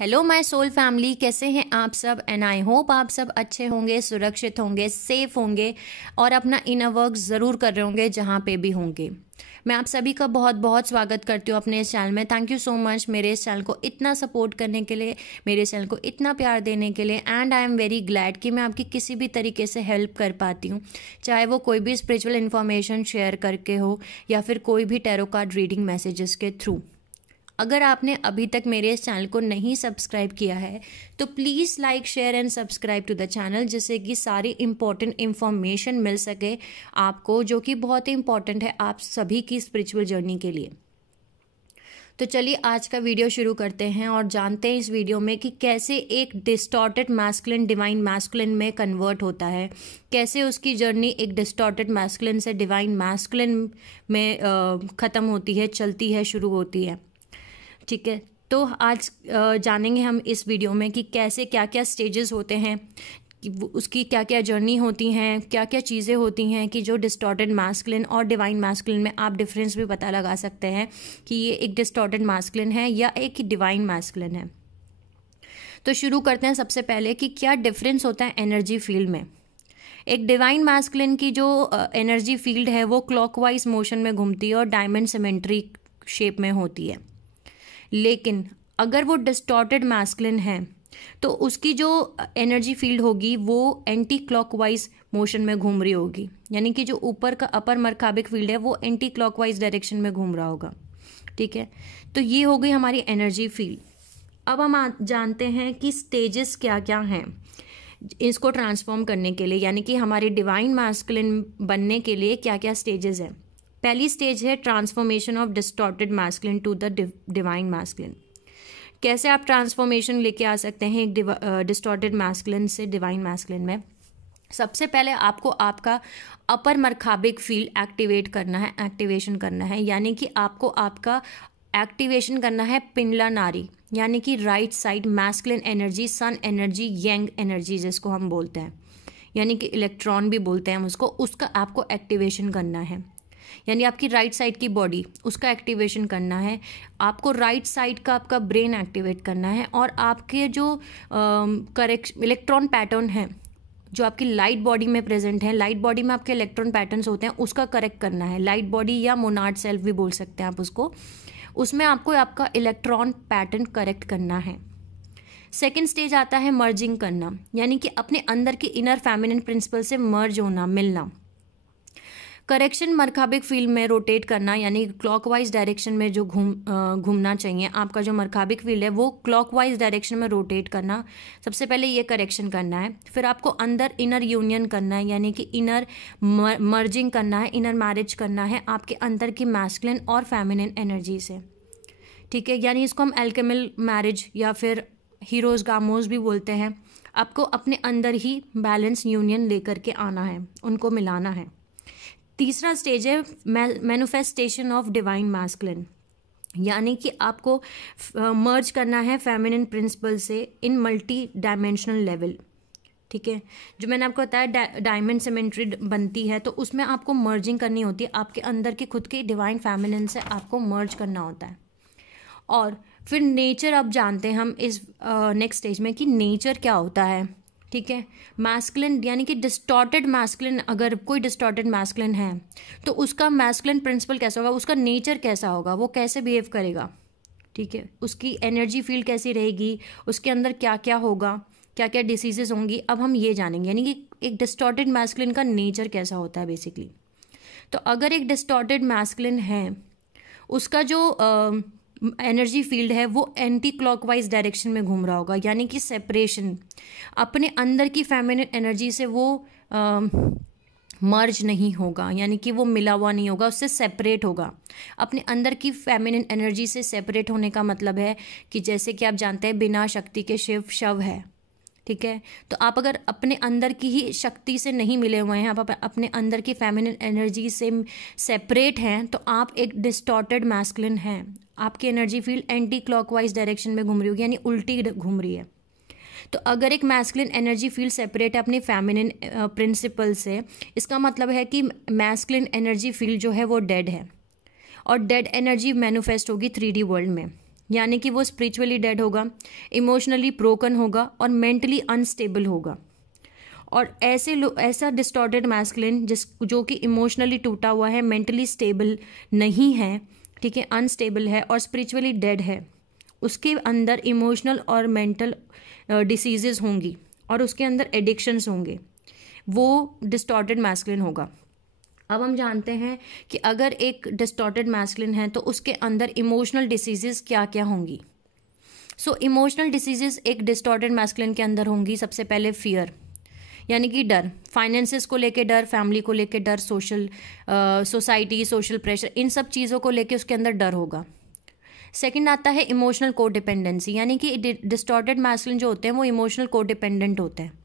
Hello my soul family, कैसे हैं आप सब। एंड आई होप आप सब अच्छे होंगे, सुरक्षित होंगे, सेफ होंगे और अपना इनर वर्क ज़रूर कर रहे होंगे जहाँ पे भी होंगे। मैं आप सभी का बहुत बहुत स्वागत करती हूँ अपने इस चैनल में। थैंक यू सो मच मेरे इस चैनल को इतना सपोर्ट करने के लिए, मेरे चैनल को इतना प्यार देने के लिए। And I am very glad कि मैं आपकी किसी भी तरीके से हेल्प कर पाती हूँ, चाहे वो कोई भी स्पिरिचुअल इन्फॉर्मेशन शेयर करके हो या फिर कोई भी टैरो कार्ड रीडिंग मैसेजेस के थ्रू। अगर आपने अभी तक मेरे इस चैनल को नहीं सब्सक्राइब किया है तो please like, share and subscribe to the channel, जिससे कि सारी इम्पॉर्टेंट इन्फॉर्मेशन मिल सके आपको, जो कि बहुत ही इम्पॉर्टेंट है आप सभी की स्पिरिचुअल जर्नी के लिए। तो चलिए आज का वीडियो शुरू करते हैं और जानते हैं इस वीडियो में कि कैसे एक डिस्टॉर्टेड मैस्कुलिन डिवाइन मैस्कुलिन में कन्वर्ट होता है, कैसे उसकी जर्नी एक डिस्टॉर्टेड मैस्कुलिन से डिवाइन मैस्कुलिन में ख़त्म होती है, चलती है, शुरू होती है। ठीक है, तो आज जानेंगे हम इस वीडियो में कि कैसे क्या क्या स्टेजेस होते हैं, कि उसकी क्या क्या जर्नी होती हैं, क्या क्या चीज़ें होती हैं कि जो डिस्टॉर्टेड मैस्कुलिन और डिवाइन मैस्कुलिन में आप डिफरेंस भी पता लगा सकते हैं कि ये एक डिस्टॉर्टेड मैस्कुलिन है या एक डिवाइन मैस्कुलिन है। तो शुरू करते हैं सबसे पहले कि क्या डिफरेंस होता है एनर्जी फील्ड में। एक डिवाइन मैस्कुलिन की जो एनर्जी फील्ड है वो क्लॉकवाइज मोशन में घूमती है और डायमंड सिमेट्री शेप में होती है। लेकिन अगर वो डिस्टॉर्टेड मैस्कुलिन है तो उसकी जो एनर्जी फील्ड होगी वो एंटी क्लॉकवाइज मोशन में घूम रही होगी, यानी कि जो ऊपर का अपर मरकाबिक फील्ड है वो एंटी क्लॉकवाइज डायरेक्शन में घूम रहा होगा। ठीक है, तो ये हो गई हमारी एनर्जी फील्ड। अब हम जानते हैं कि स्टेजेस क्या क्या हैं इसको ट्रांसफॉर्म करने के लिए, यानी कि हमारी डिवाइन मैस्कुलिन बनने के लिए क्या क्या स्टेजेस हैं। पहली स्टेज है transformation of distorted masculine to the divine masculine. कैसे आप ट्रांसफॉर्मेशन लेके आ सकते हैं एक डिस्टॉर्टेड मैस्कुलिन से डिवाइन मैस्कुलिन में। सबसे पहले आपको आपका अपर मरकाबिक फील्ड एक्टिवेट करना है, एक्टिवेशन करना है, यानी कि आपको आपका एक्टिवेशन करना है पिंडला नारी, यानी कि right side masculine energy, sun energy, yang energy जिसको हम बोलते हैं, यानी कि इलेक्ट्रॉन भी बोलते हैं हम उसको, उसका आपको एक्टिवेशन करना है। यानी आपकी राइट साइड की बॉडी, उसका एक्टिवेशन करना है। आपको राइट साइड का आपका ब्रेन एक्टिवेट करना है और आपके जो इलेक्ट्रॉन पैटर्न है जो आपकी लाइट बॉडी में प्रेजेंट है, लाइट बॉडी में आपके इलेक्ट्रॉन पैटर्न्स होते हैं, उसका करेक्ट करना है। लाइट बॉडी या मोनाड सेल्फ भी बोल सकते हैं आप उसको, उसमें आपको आपका इलेक्ट्रॉन पैटर्न करेक्ट करना है। सेकेंड स्टेज आता है मर्जिंग करना, यानी कि अपने अंदर की इनर फेमिनिन प्रिंसिपल से मर्ज होना, मिलना। करेक्शन मरकाबिक फील्ड में रोटेट करना, यानी क्लॉकवाइज डायरेक्शन में जो घूमना चाहिए आपका जो मरकाबिक फील्ड है वो क्लॉकवाइज डायरेक्शन में रोटेट करना। सबसे पहले ये करेक्शन करना है। फिर आपको अंदर इनर यूनियन करना है, यानी कि इनर मर्जिंग करना है, इनर मैरिज करना है आपके अंदर की मैस्कुलिन और फेमिनिन एनर्जी से। ठीक है, यानी इसको हम एल्केमिल मैरिज या फिर हीरोज गामोज भी बोलते हैं। आपको अपने अंदर ही बैलेंस यूनियन लेकर के आना है, उनको मिलाना है। तीसरा स्टेज है मैनिफेस्टेशन ऑफ डिवाइन मैस्कुलिन, यानी कि आपको मर्ज करना है फेमिनिन प्रिंसिपल से इन मल्टी डायमेंशनल लेवल। ठीक है, जो मैंने आपको बताया डायमंड सिमेट्री बनती है तो उसमें आपको मर्जिंग करनी होती है, आपके अंदर की खुद की डिवाइन फेमिनिन से आपको मर्ज करना होता है। और फिर नेचर, अब जानते हैं हम इस नेक्स्ट स्टेज में कि नेचर क्या होता है। ठीक है, मैस्कुलिन यानी कि डिस्टॉर्टेड मैस्कुलिन, अगर कोई डिस्टॉर्टेड मैस्कुलिन है तो उसका मैस्कुलिन प्रिंसिपल कैसा होगा, उसका नेचर कैसा होगा, वो कैसे बिहेव करेगा। ठीक है, उसकी एनर्जी फील्ड कैसी रहेगी, उसके अंदर क्या क्या होगा, क्या क्या डिसीजेस होंगी, अब हम ये जानेंगे, यानी कि एक डिस्टॉर्टेड मैस्कुलिन का नेचर कैसा होता है बेसिकली। तो अगर एक डिस्टॉर्टेड मैस्कुलिन है उसका जो एनर्जी फील्ड है वो एंटी क्लॉकवाइज डायरेक्शन में घूम रहा होगा, यानी कि सेपरेशन, अपने अंदर की फेमिनिन एनर्जी से वो मर्ज नहीं होगा, यानी कि वो मिला हुआ नहीं होगा, उससे सेपरेट होगा। अपने अंदर की फेमिनिन एनर्जी से सेपरेट होने का मतलब है कि जैसे कि आप जानते हैं बिना शक्ति के शिव शव है। ठीक है, तो आप अगर अपने अंदर की ही शक्ति से नहीं मिले हुए हैं, आप अपने अंदर की फेमिनिन एनर्जी से सेपरेट हैं, तो आप एक डिस्टॉर्टेड मैस्कुलिन हैं। आपकी energy field anti clockwise direction में घूम रही होगी, यानी उल्टी घूम रही है। तो अगर एक मैस्कुलिन एनर्जी फील्ड सेपरेट है अपने फेमिनिन प्रिंसिपल से, इसका मतलब है कि मैस्कुलिन एनर्जी फील्ड जो है वो डेड है और डेड एनर्जी मैनिफेस्ट होगी 3D वर्ल्ड में। यानी कि वो स्पिरिचुअली डेड होगा, इमोशनली ब्रोकन होगा और मेंटली अनस्टेबल होगा। और ऐसा डिस्टॉर्टेड मैस्कुलिन जो कि इमोशनली टूटा हुआ है, मेंटली स्टेबल नहीं है, ठीक है, अनस्टेबल है और स्पिरिचुअली डेड है, उसके अंदर इमोशनल और मेंटल डिसीजेज होंगी और उसके अंदर एडिक्शंस होंगे, वो डिस्टॉर्टेड मैस्कुलिन होगा। अब हम जानते हैं कि अगर एक डिस्टॉर्टेड मैस्कुलिन है तो उसके अंदर इमोशनल डिसीजेस क्या क्या होंगी। सो इमोशनल डिसीजेस एक डिस्टॉर्टेड मैस्कुलिन के अंदर होंगी। सबसे पहले फियर, यानी कि डर, फाइनेंसेस को लेके डर, फैमिली को लेके डर, सोसाइटी, सोशल प्रेशर, इन सब चीज़ों को लेके उसके अंदर डर होगा। सेकंड आता है इमोशनल कोडिपेंडेंसी, यानी कि डिस्टॉर्टेड मैस्कुलिन जो होते हैं वो इमोशनल कोडिपेंडेंट होते हैं।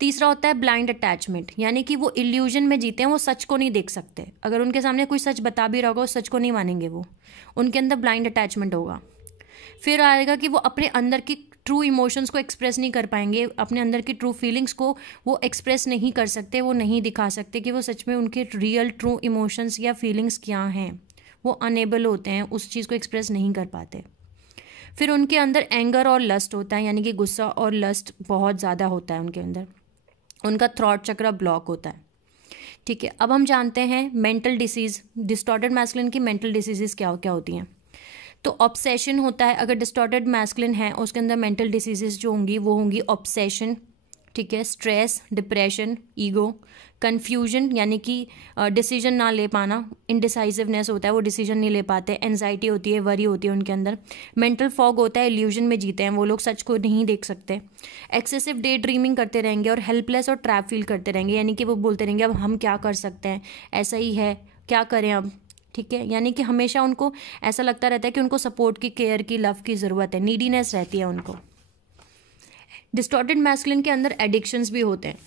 तीसरा होता है ब्लाइंड अटैचमेंट, यानी कि वो इल्यूजन में जीते हैं, वो सच को नहीं देख सकते। अगर उनके सामने कोई सच बता भी रहा होगा, उस सच को नहीं मानेंगे, वो उनके अंदर ब्लाइंड अटैचमेंट होगा। फिर आएगा कि वो अपने अंदर की ट्रू इमोशंस को एक्सप्रेस नहीं कर पाएंगे, अपने अंदर की ट्रू फीलिंग्स को वो एक्सप्रेस नहीं कर सकते, वो नहीं दिखा सकते कि वो सच में उनके रियल ट्रू इमोशंस या फीलिंग्स क्या हैं, वो अनेबल होते हैं, उस चीज़ को एक्सप्रेस नहीं कर पाते। फिर उनके अंदर एंगर और लस्ट होता है, यानी कि गुस्सा और लस्ट बहुत ज़्यादा होता है उनके अंदर, उनका थ्रॉट चक्र ब्लॉक होता है, ठीक है। अब हम जानते हैं मेंटल डिसीज़, डिस्टॉर्टेड मैस्कुलिन की मेंटल डिसीजेस क्या क्या होती हैं। तो ऑब्सेशन होता है, अगर डिस्टॉर्टेड मैस्कुलिन है उसके अंदर मेंटल डिसीजेस जो होंगी वो होंगी ऑब्सेशन, ठीक है, स्ट्रेस, डिप्रेशन, ईगो, कन्फ्यूजन, यानी कि डिसीजन ना ले पाना, इनडिसाइसिवनेस होता है, वो डिसीजन नहीं ले पाते, एंजाइटी होती है, वरी होती है उनके अंदर, मेंटल फॉग होता है, इल्यूजन में जीते हैं वो लोग, सच को नहीं देख सकते, एक्सेसिव डे ड्रीमिंग करते रहेंगे और हेल्पलेस और ट्रैप फील करते रहेंगे, यानी कि वो बोलते रहेंगे अब हम क्या कर सकते हैं, ऐसा ही है, क्या करें अब, ठीक है, यानी कि हमेशा उनको ऐसा लगता रहता है कि उनको सपोर्ट की, केयर की, लव की ज़रूरत है, नीडीनेस रहती है उनको। डिस्टॉर्टेड मैस्कुलिन के अंदर एडिक्शंस भी होते हैं,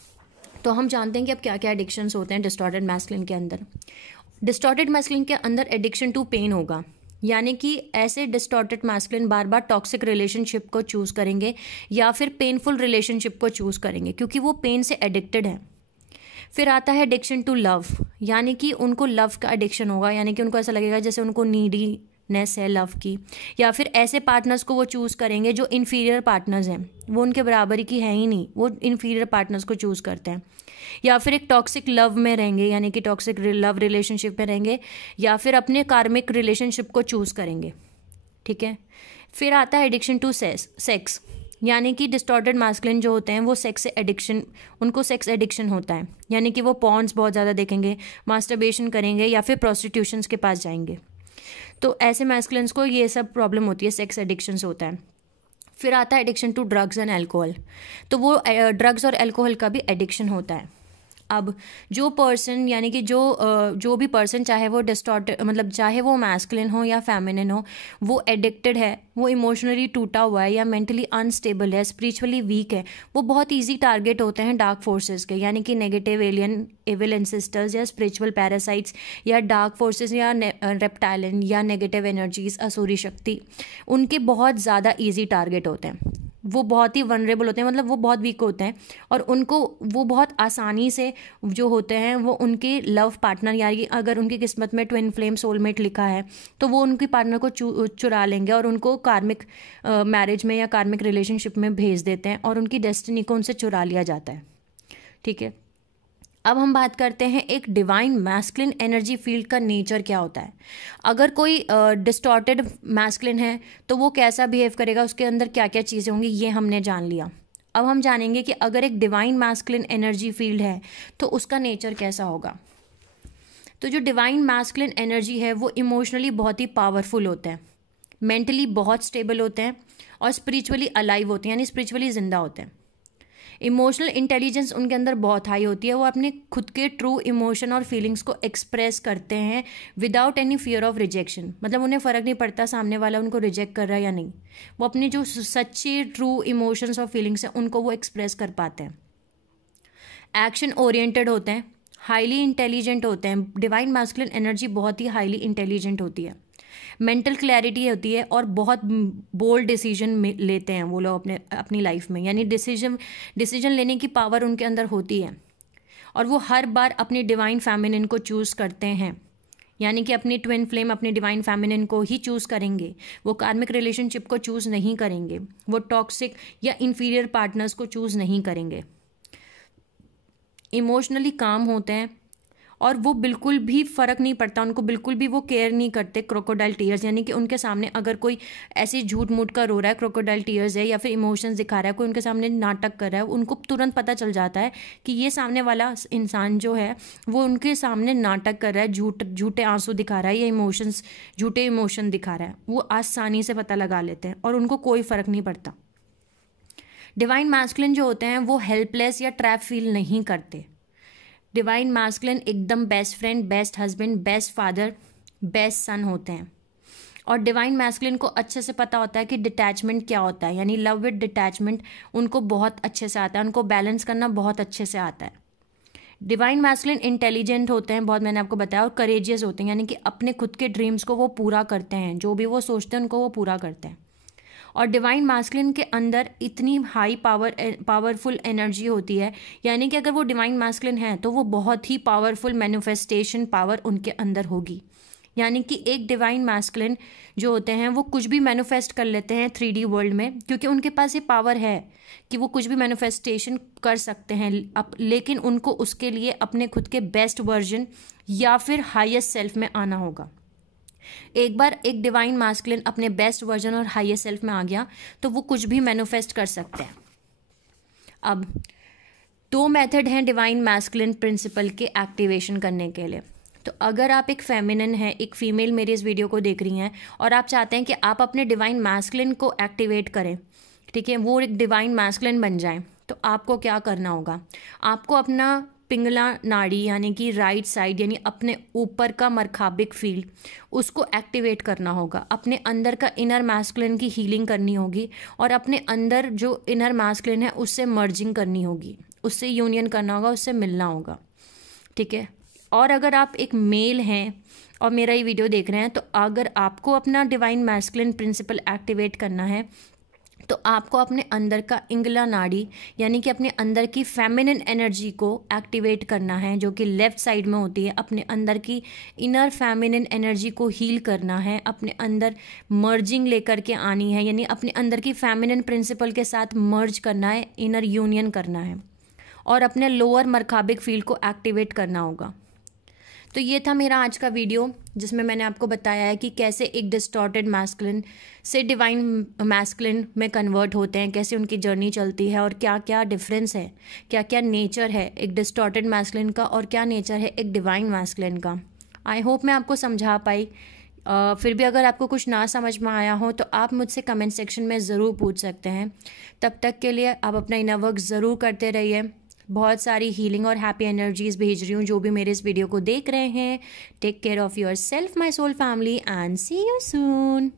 तो हम जानते हैं कि अब क्या क्या एडिक्शंस होते हैं डिस्टॉर्टेड मैस्कुलिन के अंदर। डिस्टॉर्टेड मैस्कुलिन के अंदर एडिक्शन टू पेन होगा, यानी कि ऐसे डिस्टॉर्टेड मैस्कुलिन बार बार टॉक्सिक रिलेशनशिप को चूज़ करेंगे या फिर पेनफुल रिलेशनशिप को चूज़ करेंगे क्योंकि वो पेन से एडिक्टेड है। फिर आता है एडिक्शन टू लव, यानी कि उनको लव का एडिक्शन होगा, यानी कि उनको ऐसा लगेगा जैसे उनको नीडीनेस है लव की, या फिर ऐसे पार्टनर्स को वो चूज़ करेंगे जो इन्फीरियर पार्टनर्स हैं, वो उनके बराबरी की है ही नहीं, वो इन्फीरियर पार्टनर्स को चूज़ करते हैं, या फिर एक टॉक्सिक लव में रहेंगे, यानी कि टॉक्सिक लव रिलेशनशिप में रहेंगे, या फिर अपने कार्मिक रिलेशनशिप को चूज़ करेंगे, ठीक है। फिर आता है एडिक्शन टू सेक्स, यानी कि डिस्टॉर्टेड मैस्कुलिन जो होते हैं वो सेक्स से एडिक्शन, उनको सेक्स एडिक्शन होता है, यानी कि वो पॉर्न्स बहुत ज़्यादा देखेंगे, मास्टरबेशन करेंगे या फिर प्रोस्टिट्यूशंस के पास जाएंगे। तो ऐसे मैस्कुलिन्स को ये सब प्रॉब्लम होती है, सेक्स एडिक्शंस होता है। फिर आता है addiction to drugs and alcohol, तो वो ड्रग्स और अल्कोहल का भी एडिक्शन होता है। अब जो पर्सन, यानी कि जो भी पर्सन, चाहे वो मतलब चाहे वो मैस्कुलिन हो या फेमिनिन हो, वो एडिक्टेड है, वो इमोशनली टूटा हुआ है या मेंटली अनस्टेबल है, स्पिरिचुअली वीक है, वो बहुत इजी टारगेट होते हैं डार्क फोर्सेस के, यानी कि नेगेटिव एलियन, एविल एंसेस्टर्स या स्पिरिचुअल पैरासाइट्स या डार्क फोर्सेस या रेप्टाइलियन या नेगेटिव एनर्जीज, असुरी शक्ति, उनके बहुत ज़्यादा ईजी टारगेट होते हैं। वो बहुत ही वनरेबल होते हैं, मतलब वो बहुत वीक होते हैं और उनको वो बहुत आसानी से जो होते हैं वो उनके लव पार्टनर, यानी अगर उनकी किस्मत में ट्विन फ्लेम सोलमेट लिखा है तो वो उनकी पार्टनर को चुरा लेंगे और उनको कार्मिक मैरिज में या कार्मिक रिलेशनशिप में भेज देते हैं और उनकी डेस्टिनी को उनसे चुरा लिया जाता है, ठीक है। अब हम बात करते हैं एक डिवाइन मैस्कुलिन एनर्जी फील्ड का नेचर क्या होता है। अगर कोई डिस्टॉर्टेड मैस्कुलिन है तो वो कैसा बिहेव करेगा, उसके अंदर क्या क्या चीज़ें होंगी, ये हमने जान लिया। अब हम जानेंगे कि अगर एक डिवाइन मैस्कुलिन एनर्जी फील्ड है तो उसका नेचर कैसा होगा। तो जो डिवाइन मैस्कुलिन एनर्जी है वो इमोशनली बहुत ही पावरफुल होते हैं, मेंटली बहुत स्टेबल होते हैं और स्पिरिचुअली अलाइव होते हैं, यानी स्पिरिचुअली जिंदा होते हैं। इमोशनल इंटेलिजेंस उनके अंदर बहुत हाई होती है, वो अपने खुद के ट्रू इमोशन और फीलिंग्स को एक्सप्रेस करते हैं without any fear of rejection, मतलब उन्हें फ़र्क नहीं पड़ता सामने वाला उनको रिजेक्ट कर रहा है या नहीं, वो अपने जो सच्चे ट्रू इमोशंस और फीलिंग्स हैं उनको वो एक्सप्रेस कर पाते हैं। एक्शन ओरिएंटेड होते हैं, हाईली इंटेलिजेंट होते हैं, डिवाइन मैस्कुलिन एनर्जी बहुत ही हाईली इंटेलिजेंट होती है, मेंटल क्लैरिटी होती है और बहुत बोल्ड डिसीजन लेते हैं वो लोग अपनी लाइफ में, यानी डिसीजन लेने की पावर उनके अंदर होती है और वो हर बार अपनी डिवाइन फेमिनिन को चूज़ करते हैं, यानी कि अपनी ट्विन फ्लेम, अपनी डिवाइन फेमिनिन को ही चूज़ करेंगे। वो कार्मिक रिलेशनशिप को चूज़ नहीं करेंगे, वो टॉक्सिक या इन्फीरियर पार्टनर्स को चूज़ नहीं करेंगे। इमोशनली काम होते हैं और वो बिल्कुल भी फ़र्क नहीं पड़ता उनको, बिल्कुल भी वो केयर नहीं करते क्रोकोडाइल टीयर्स, यानी कि उनके सामने अगर कोई ऐसी झूठ मूठ का रो रहा है, क्रोकोडाइल टीयर्स है या फिर इमोशंस दिखा रहा है, कोई उनके सामने नाटक कर रहा है, उनको तुरंत पता चल जाता है कि ये सामने वाला इंसान जो है वो उनके सामने नाटक कर रहा है, झूठे आंसू दिखा रहा है या झूठे इमोशन दिखा रहा है। वो आसानी से पता लगा लेते हैं और उनको कोई फ़र्क नहीं पड़ता। डिवाइन मैस्कुलिन जो होते हैं वो हेल्पलेस या ट्रैप फील नहीं करते। डिवाइन मैस्कुलिन एकदम best friend, best husband, best father, best सन होते हैं। और डिवाइन मैस्कुलिन को अच्छे से पता होता है कि डिटैचमेंट क्या होता है, यानी लव विद डिटैचमेंट उनको बहुत अच्छे से आता है, उनको बैलेंस करना बहुत अच्छे से आता है। डिवाइन मैस्कुलिन इंटेलिजेंट होते हैं बहुत, मैंने आपको बताया, और करेजियस होते हैं, यानी कि अपने खुद के ड्रीम्स को वो पूरा करते हैं, जो भी वो सोचते हैं उनको वो पूरा करते हैं। और डिवाइन मैस्कुलिन के अंदर इतनी हाई पावरफुल एनर्जी होती है, यानी कि अगर वो डिवाइन मैस्कुलिन है तो वो बहुत ही पावरफुल मैनिफेस्टेशन पावर उनके अंदर होगी। यानी कि एक डिवाइन मैस्कुलिन जो होते हैं वो कुछ भी मैनिफेस्ट कर लेते हैं 3D वर्ल्ड में, क्योंकि उनके पास ये पावर है कि वो कुछ भी मैनिफेस्टेशन कर सकते हैं, लेकिन उनको उसके लिए अपने खुद के बेस्ट वर्जन या फिर हाईएस्ट सेल्फ में आना होगा। एक बार एक डिवाइन मैस्कुलिन अपने बेस्ट वर्जन और हाईएस्ट सेल्फ में आ गया तो वो कुछ भी मैनिफेस्ट कर सकते हैं। अब 2 मेथड हैं डिवाइन मैस्कुलिन प्रिंसिपल के एक्टिवेशन करने के लिए। तो अगर आप एक फेमिनिन है, एक फीमेल मेरी इस वीडियो को देख रही हैं और आप चाहते हैं कि आप अपने डिवाइन मैस्कुलिन को एक्टिवेट करें, ठीक है, वो एक डिवाइन मैस्कुलिन बन जाए, तो आपको क्या करना होगा? आपको अपना पिंगला नाड़ी यानी कि राइट साइड, यानी अपने ऊपर का मरखाबिक फील्ड, उसको एक्टिवेट करना होगा। अपने अंदर का इनर मैस्कुलिन की हीलिंग करनी होगी और अपने अंदर जो इनर मैस्कुलिन है उससे मर्जिंग करनी होगी, उससे यूनियन करना होगा, उससे मिलना होगा, ठीक है। और अगर आप एक मेल हैं और मेरा ये वीडियो देख रहे हैं, तो अगर आपको अपना डिवाइन मैस्कुलिन प्रिंसिपल एक्टिवेट करना है तो आपको अपने अंदर का इंगला नाड़ी यानी कि अपने अंदर की फेमिनिन एनर्जी को एक्टिवेट करना है, जो कि लेफ्ट साइड में होती है। अपने अंदर की इनर फेमिनिन एनर्जी को हील करना है, अपने अंदर मर्जिंग लेकर के आनी है, यानी अपने अंदर की फेमिनिन प्रिंसिपल के साथ मर्ज करना है, इनर यूनियन करना है और अपने लोअर मरखाबिक फील्ड को एक्टिवेट करना होगा। तो ये था मेरा आज का वीडियो, जिसमें मैंने आपको बताया है कि कैसे एक डिस्टॉर्टेड मैस्कुलिन से डिवाइन मैस्कुलिन में कन्वर्ट होते हैं, कैसे उनकी जर्नी चलती है और क्या क्या डिफरेंस है, क्या क्या नेचर है एक डिस्टॉर्टेड मैस्कुलिन का और क्या नेचर है एक डिवाइन मैस्कुलिन का। आई होप मैं आपको समझा पाई। फिर भी अगर आपको कुछ ना समझ में आया हो तो आप मुझसे कमेंट सेक्शन में ज़रूर पूछ सकते हैं। तब तक के लिए आप अपना इनर वर्क ज़रूर करते रहिए। बहुत सारी हीलिंग और हैप्पी एनर्जीज भेज रही हूँ जो भी मेरे इस वीडियो को देख रहे हैं। Take care of your self, my soul family, and see you soon.